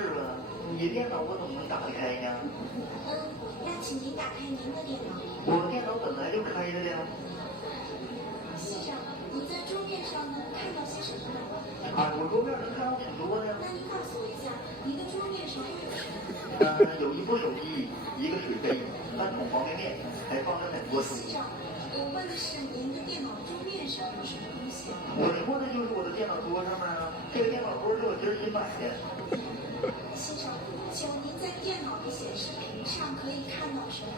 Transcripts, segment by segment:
事吧？你的电脑我怎么能打得开呢？那请您打开您的电脑。我电脑本来就开着的。先生，你在桌面上能看到些什么呢？啊，我桌面能看到挺多的。那您告诉我一下，您的桌面上会有什么？有一部手机，一个水杯，3桶方便面，还放着很多书。先生，我问的是您的电脑桌面上有什么东西？我说的就是我的电脑桌上面啊，这个电脑桌是我今儿新买的。先生，请问您在电脑的显示屏上可以看到什么？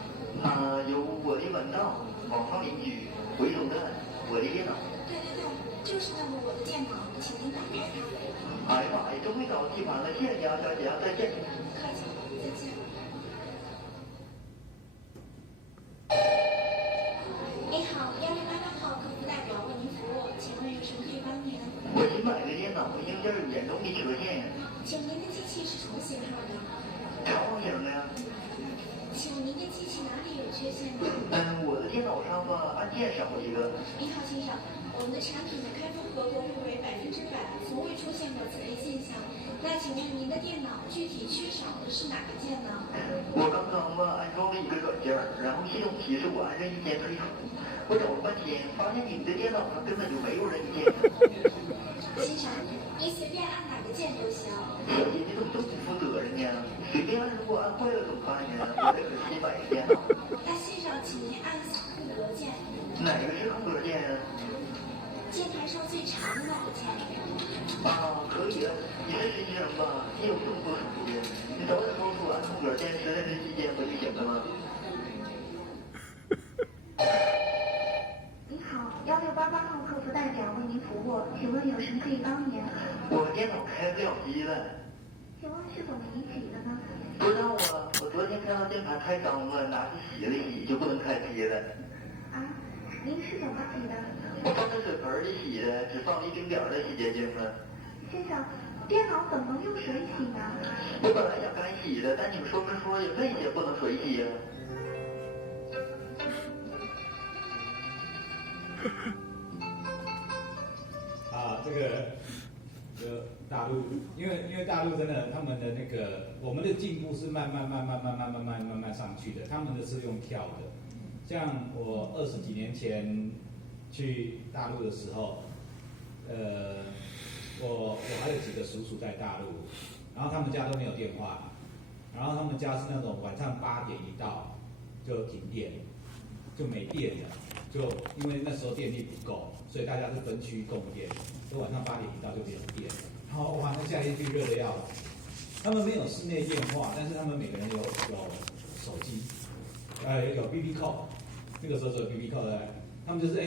有我的文档、网上邻居、回收站、我的电脑。对，就是那么我的电脑，请您打开它。哎呀妈呀，终于找到地盘了，谢谢你啊，小姐，再见。不客气，再见。你好，168号客服代表为您服务，请问有什么可以帮您？我新买的电脑硬件有严重的缺陷。请您的机器是什么型号的？长方形的。请您的机器哪里有缺陷呢？我的电脑上吧，按键少一个。您好，先生，我们的产品的开封合格率为100%，从未出现过此类现象。那请问您的电脑具体缺少的是哪个键呢？我刚刚吧安装了一个软件，然后系统提示我按任意键退出。我找了半天，发现你们的电脑上根本就没有任意键。先生，您随便按哪个键都行。小姐，你怎么这么不负责任呢？随便按，如果按坏了怎么办呢？我这可是新买的电脑。那先生，请您按下空格键。哪个是空格键啊？键盘上最长的那个键。可以啊，你是实习生吧？你有这么多手机，你早点告诉我按空格键实在是期间不就行了吗？你好，1688号客服代表为您服务，请问有什么可以帮您？我电脑开不了机了。请问是怎么引起的呢？不知道啊，我昨天看到键盘太脏了，拿去洗了洗就不能开机了。您是怎么洗的？我放在水盆里洗的，只放了1丁点的洗洁精了。先生，电脑怎么能用水洗呢？我本来想干洗的，但你们说明书有这些不能水洗呀。这个大陆，因为大陆真的他们的那个我们的进步是慢慢上去的，他们的是用跳的。像我20几年前去大陆的时候，我还有几个叔叔在大陆，然后他们家都没有电话，然后他们家是那种晚上8点一到就停电，就没电了，就因为那时候电力不够，所以大家是分区供电，就晚上8点一到就没有电了。然后哇，那夏天去热得要死。他们没有室内电话，但是他们每个人有手机，有 BB call， 那个时候只有 BB call 的，他们就是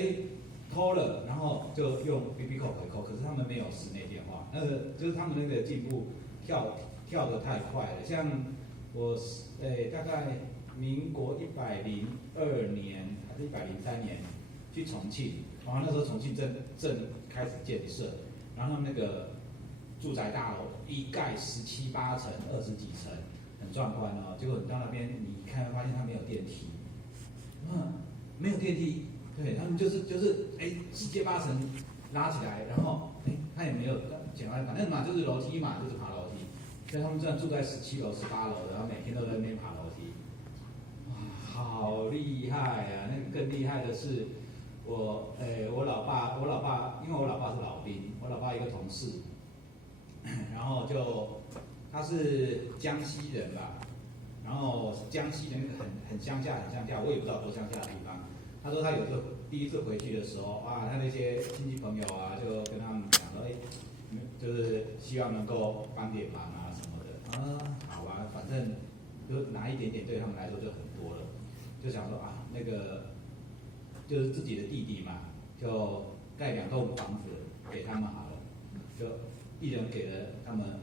偷了，然后就用 BB call 回扣，可是他们没有室内电话，那个就是他们那个进步跳得太快了。像我大概民国102年还是103年去重庆，然后那时候重庆正开始建设，然后他们那个住宅大楼一盖17、8层、20几层，很壮观哦。结果你到那边，你一看发现它没有电梯，没有电梯，对他们就是10阶8层拉起来，然后他也没有简单反正嘛就是楼梯嘛，就是爬楼梯。所以他们这样住在17楼、18楼，然后每天都在那边爬楼梯，哇，好厉害啊！那个更厉害的是我老爸，因为我老爸是老兵，我老爸一个同事。然后他是江西人吧，然后江西的那个很乡下，我也不知道多乡下的地方。他说他有时候第一次回去的时候，他那些亲戚朋友啊，就跟他们讲说，就是希望能够帮点忙啊什么的。好吧，反正就拿一点点对他们来说就很多了，就想说那个就是自己的弟弟嘛，就盖2栋房子给他们好了，就一人给了他们